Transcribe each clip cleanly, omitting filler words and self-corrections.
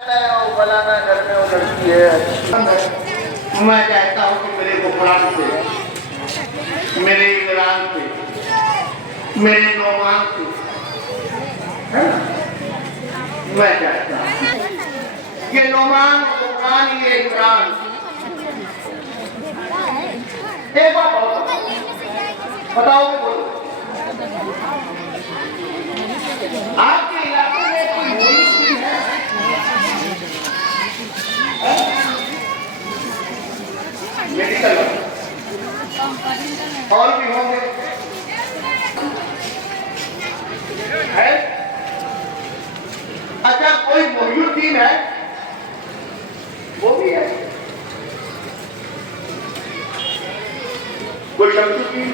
फलाना घर में वो लड़की है। मैं चाहता हूँ कि मेरे बुखरान से, मेरे इमरान से, मेरे नौमान से, है ना? मैं चाहता हूँ ये नौमान, बुखरान, ये इमरान। एक बात बताओ, आपके इलाके में कोई होली है? मेडिकल और भी होंगे, है? अच्छा, कोई मोहिउद्दीन है? वो भी है। कोई शमसुद्दीन?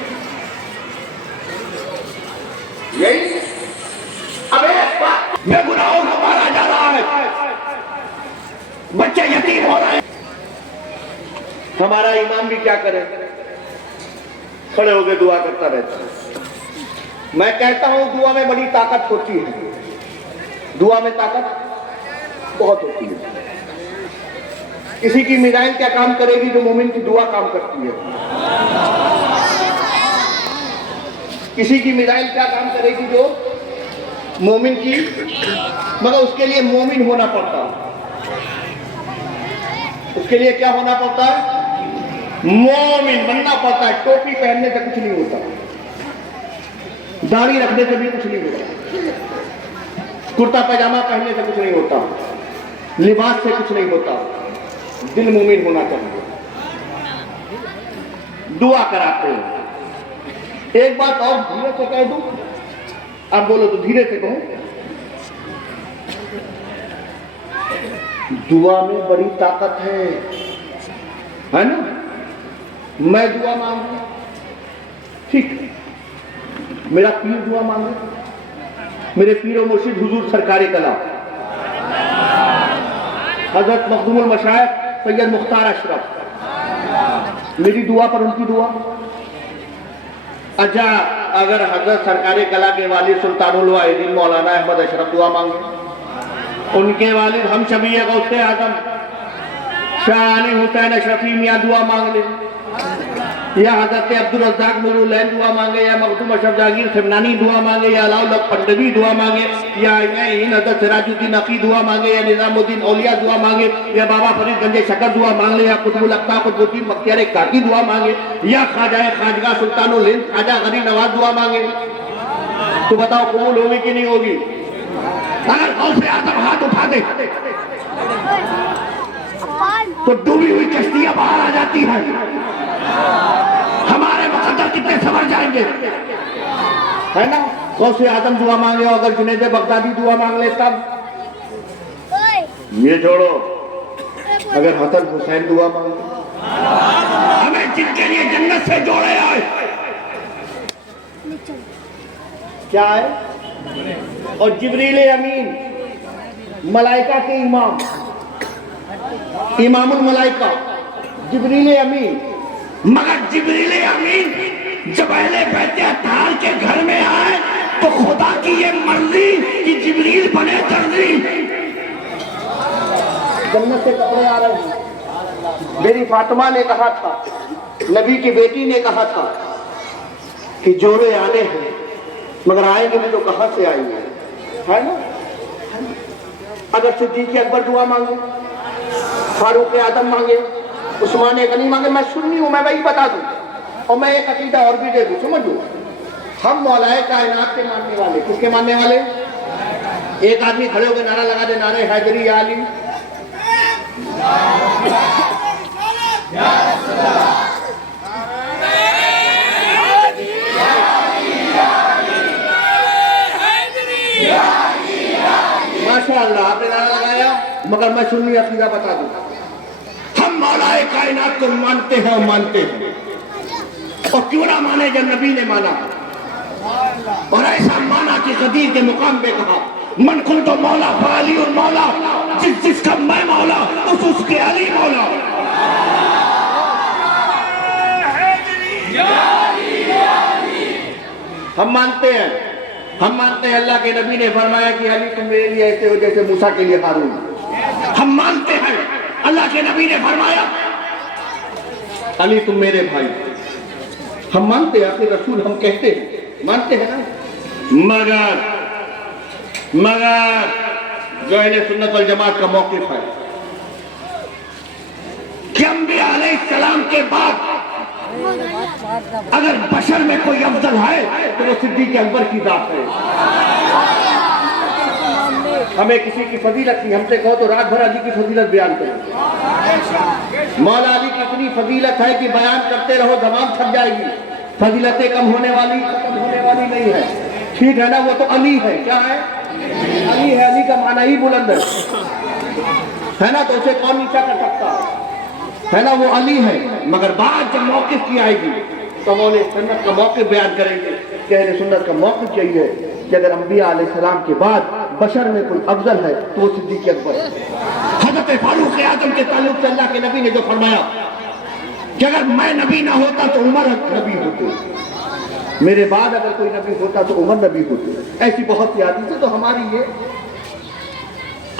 यही। अबे ये गुनाहों को मारा जा रहा है, बच्चे यतीम हो रहे हैं। हमारा इमाम भी क्या करे, खड़े होकर दुआ करता रहता है। मैं कहता हूं दुआ में बड़ी ताकत होती है, दुआ में ताकत बहुत होती है। किसी की मिसाइल क्या काम करेगी जो मोमिन की दुआ काम करती है। किसी की मिसाइल क्या काम करेगी जो मोमिन की, मगर उसके लिए मोमिन होना पड़ता है। उसके लिए क्या होना पड़ता है? मोमिन बनना पड़ता है। टोपी पहनने से कुछ नहीं होता, दाढ़ी रखने से भी कुछ नहीं होता, कुर्ता पैजामा पहनने से कुछ नहीं होता, लिबास से कुछ नहीं होता। दिल मोमिन होना चाहिए। दुआ कराते हैं। एक बात और धीरे से कह दूं, आप बोलो तो धीरे से कहूं। दुआ में बड़ी ताकत है ना? मैं दुआ मांगू, ठीक, मेरा पीर दुआ मांगे, मेरे पीर और मुर्शिद हुजूर सरकारी कला हजरत मखदूमुल मशाइख सैयद मुख्तार अशरफ, मेरी दुआ पर उनकी दुआ। अच्छा, अगर हजरत सरकारी कला के वालिद सुल्तानुल वाहिदीन मौलाना अहमद अशरफ दुआ मांगे, उनके वालिद हम शबीए गौसे आजम शाह अली हुसैन अशरफी मियां दुआ मांग ले, या हजरत अब्दुल रज़्ज़ाक नूरुल्लैन दुआ मांगे, या मखदूम अशरफ जहांगीर खिमनानी दुआ मांगे, या अलाउल हक पंडवी दुआ मांगे, या हजरत सिराजुद्दीन नकी दुआ मांगे, या निजामुद्दीन औलिया दुआ मांगे, या बाबा फरीद गंजे शकर दुआ मांग ले, या कुतुबुल अक़ताब कुतुबुद्दीन बख्तियार काकी दुआ मांगे, या ख्वाजा खाजगा सुल्तानुल हिंद ख्वाजा गरीब नवाज दुआ मांगे, तो बताओ कबूल होगी कि नहीं होगी? अगर गौसे आज़म हाथ उठा दे तो डूबी हुई कश्तियां बाहर आ जाती है। हमारे मुक़द्दर कितने सवर जाएंगे, है ना? गौसे आज़म दुआ मांगे, अगर जुनैद बगदादी दुआ मांग ले तब ये छोड़ो, अगर हसन हुसैन दुआ मांगे, हमें जिनके लिए जन्नत से जोड़े आए, क्या है? और जिब्रील अमीन, मलाइका के इमाम, इमामुल मलाइका जिब्रील अमीन। मगर जिब्रील अमीन जब अहले बैत अत्हार के घर में आए तो खुदा की ये मर्जी कि जिब्रील बने दर्जी। जन्नत से कपड़े आ रहे हैं। मेरी फातिमा ने कहा था, नबी की बेटी ने कहा था कि जोड़े आने हैं, मगर आएंगे भी तो कहां से आएंगे, है ना? अगर सिद्दीक़ अकबर दुआ मांगे, फारूक आदम मांगे, उस्मान गनी मांगे, मैं सुन्नी हूं, मैं वही बता दूं। और मैं एक अकीदा और भी दे दूं, समझो, हम मौलाए कायनात के मानने वाले। किसके मानने वाले? एक आदमी खड़े होकर नारा लगा दे, नारे हैदरी या अली। माशाअल्लाह, आपने नारा लगाया, मगर मैं सुन्नी अकीदा बता दूं, हम मौलाए कायनात को मानते हैं और मानते हैं। और क्यों ना माने जब नबी ने माना, और ऐसा माना कि गदीर के मुकाम पे कहा, मन कुल तो मौला फाली और मौला, जिसका मैं मौला उसके अली मौला। हम मानते हैं, हम मानते हैं अल्लाह के नबी ने फरमाया कि अली तुम मेरे लिए ऐसे हो जैसे मूसा के लिए हारून। अल्लाह के नबी ने फरमाया, अली तुम मेरे भाई। हम मानते हैं आखिर रसूल, हम कहते हैं, मानते हैं ना। मगर जो अहले सुन्नत वल जमात का मौक़िफ़ है कि अंबिया अलैहिस्सलाम के बाद अगर बशर में कोई अफजल है तो वो सिद्दीक़ अकबर की जात है। हमें किसी की फजीलत नहीं, हमसे कहो तो रात भर अली की फजीलत बयान करो। मौला अली की इतनी फजीलत है कि बयान करते रहो जबान थक जाएगी। फजीलतें कम होने वाली, खत्म होने वाली नहीं है। ठीक है ना, वो तो अली है। क्या है? अली है। अली का माना ही बुलंद है ना, तो उसे कौन नीचा कर सकता है ना, वो अली है। मगर बात जब मौक़िफ़ की आएगी तो मौला सुन्नत का मौक़िफ़ बयान करेंगे कि अहले सुन्नत का मौक़िफ़ यही है कि अगर अंबिया अलैहिस्सलाम के बाद बशर में कोई अफजल है तो वो सिद्दीक़ अकबर है। हज़रत फारूक आज़म के ताल्लुक से अल्लाह के नबी ने जो फरमाया कि अगर मैं नबी ना होता तो उमर नबी होते, मेरे बाद अगर कोई नबी होता तो उमर नबी होते। ऐसी बहुत सी हदीसें तो हमारी ये।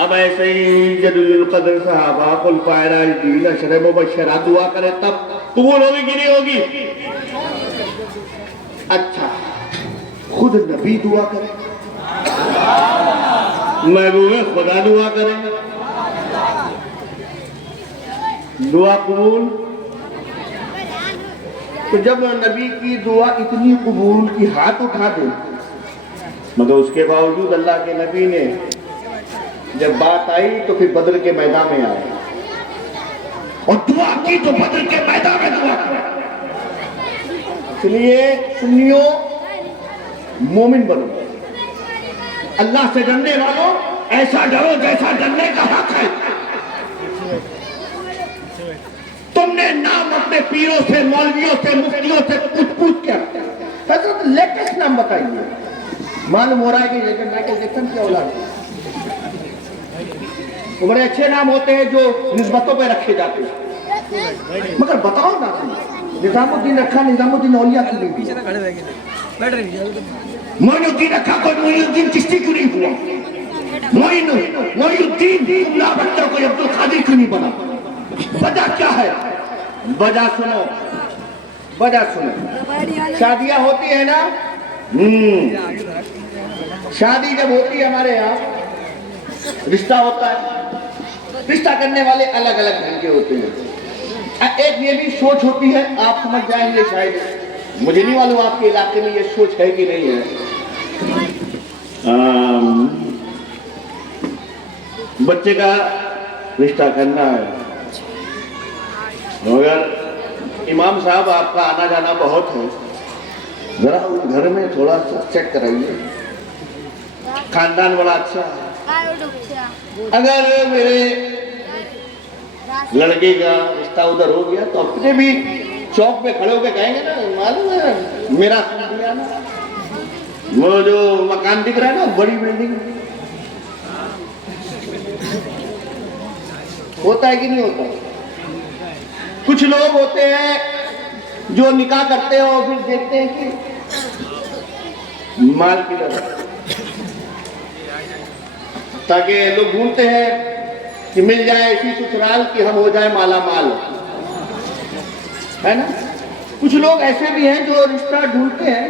अब ऐसे ही जदुल कदर सहाबा कुल फायरादीन अशरे मुबश्शरा दुआ करे तब कबूल होगी कि नहीं होगी? अच्छा, खुद नबी दुआ करे, महबूब खुदा दुआ करे, दुआ कबूल। तो जब नबी की दुआ इतनी कबूल की हाथ उठा दे, मगर उसके बावजूद अल्लाह के नबी ने जब बात आई तो फिर बदर के मैदान में आए और दुआ की तो बदर के मैदान में दुआ की। इसलिए सुन्नियों मोमिन बनो, अल्लाह से डरने वालों ऐसा डरो जैसा डरने का हक है। तुमने नाम अपने पीरों से, मौलवियों से, मुफ्तियों से पूछ कर लेटेस्ट नाम बताइए। मालूम हो रहा है कि माइकल जैक्सन की औलाद वो बड़े अच्छे नाम होते हैं जो निस्बतों पे रखे जाते हैं, मगर बताओ ना, निजामुद्दीन रखा निजामुद्दीन औलिया क्यों नहीं? मोइनुद्दीन रखा कोई मोइनुद्दीन चिश्ती क्यों नहीं हुआ? मोइनुद्दीन तुमला बच्चों को अब्दुल कादिर क्यों नहीं बना? वजह क्या है? वजह सुनो, वजह सुनो। शादियां होती है ना, शादी जब होती है हमारे यहाँ रिश्ता होता है, रिश्ता करने वाले अलग अलग ढंग के होते हैं। एक ये भी सोच होती है, आप समझ जाएंगे शायद, मुझे नहीं मालूम आपके इलाके में ये सोच है कि नहीं है। बच्चे का रिश्ता करना है, मगर इमाम साहब आपका आना जाना बहुत है, जरा घर में थोड़ा सा चेक कराइए, खानदान बड़ा अच्छा है। अगर मेरे लड़के का रिश्ता उधर हो गया तो अपने भी चौक पे खड़े होकर कहेंगे ना, मालूम है मेरा दिया ना, वो जो मकान दिख रहा है ना, बड़ी बिल्डिंग, होता है कि नहीं होता? कुछ लोग होते हैं जो निकाह करते हैं और फिर देखते हैं कि माल की तरह, ताकि लोग ढूंढते हैं कि मिल जाए ऐसी ससुराल कि हम हो जाए माला माल, है ना। कुछ लोग ऐसे भी हैं जो रिश्ता ढूंढते हैं,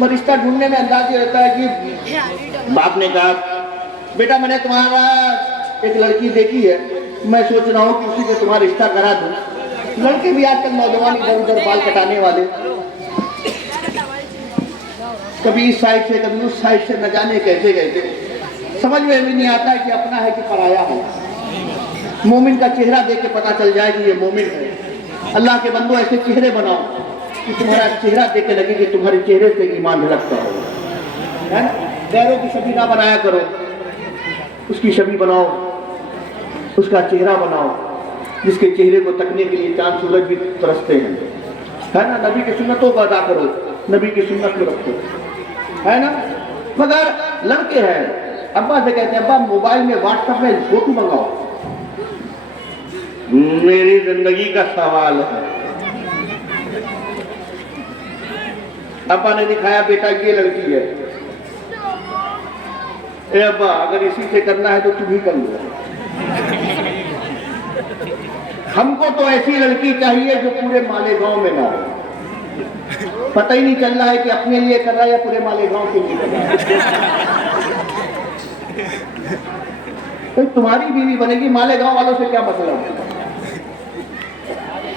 पर रिश्ता ढूंढने में अंदाज ये रहता है कि बाप ने कहा बेटा मैंने तुम्हारा एक लड़की देखी है, मैं सोच रहा हूँ कि उसी से तुम्हारा रिश्ता करा दूं। लड़के भी आजकल नौजवान इधर उधर बाल कटाने वाले, कभी इस साइड से कभी उस साइड से, न जाने कैसे कैसे, समझ में भी नहीं आता है कि अपना है कि पराया है। मोमिन का चेहरा देख के पता चल जाए कि ये मोमिन है। अल्लाह के बंदो ऐसे चेहरे बनाओ कि तुम्हारा चेहरा देख के लगे कि तुम्हारे चेहरे से ईमान झलकता हो, है ना। गैरों की छवि ना बनाया करो, उसकी छवि बनाओ, उसका चेहरा बनाओ, जिसके चेहरे को तकने के लिए चांद सूरज भी तरसते हैं, है ना। नबी की सुन्नतों को अदा करो, नबी की सुन्नत को रखो, है ना। मगर लड़के हैं, अब्बा से कहते हैं अब्बा मोबाइल में व्हाट्सएप में फोटो मंगाओ, मेरी जिंदगी का सवाल है। अब्बा ने दिखाया बेटा ये लड़की है, ए अब्बा अगर इसी से करना है तो तुम ही कर लो। हमको तो ऐसी लड़की चाहिए जो पूरे मालेगांव में ना हो, पता ही नहीं चल रहा है कि अपने लिए कर रहा है या पूरे मालेगांव के लिए कर रहा है। तो तुम्हारी बीवी बनेगी, मालेगांव वालों से क्या मतलब है?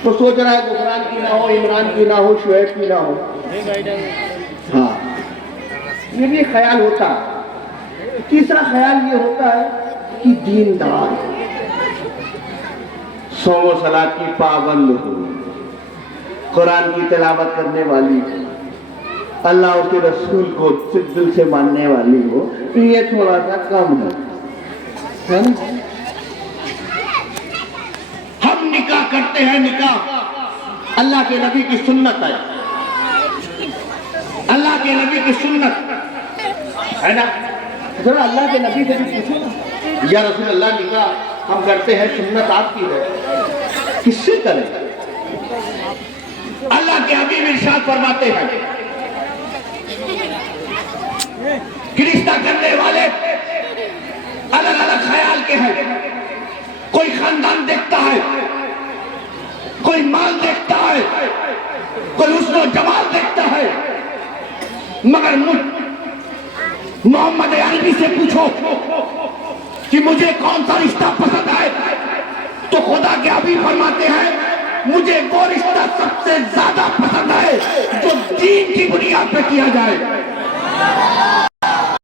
तो सोच रहा है गुफरान की ना हो, इमरान की ना हो, शुएब की ना हो। हाँ, ये भी ख्याल होता है। तीसरा ख्याल ये होता है कि दीनदार, सौम सलात की पाबंद हो, कुरान की तिलावत करने वाली, अल्लाह उसके रसूल को दिल से मानने वाली हो, ये थोड़ा सा कम है ना? हम निकाह करते हैं, निकाह अल्लाह के नबी की सुन्नत है, अल्लाह के नबी की सुन्नत है ना। जरा अल्लाह के नबी से भी पूछो, या रसूल अल्लाह, निकाह हम करते हैं, सुन्नत आपकी है, किससे करें? अल्लाह के हबीब इरशाद फरमाते हैं कि रिश्ता करने वाले अलग अलग ख्याल के हैं। कोई खानदान देखता है, कोई माल देखता है, कोई हुस्न जमाल देखता है, मगर मोहम्मद अरबी से पूछो कि मुझे कौन सा रिश्ता पसंद है, तो खुदा के हबीब फरमाते हैं मुझे वो रिश्ता सबसे ज्यादा पसंद है जो दीन की बुनियाद पे किया जाए।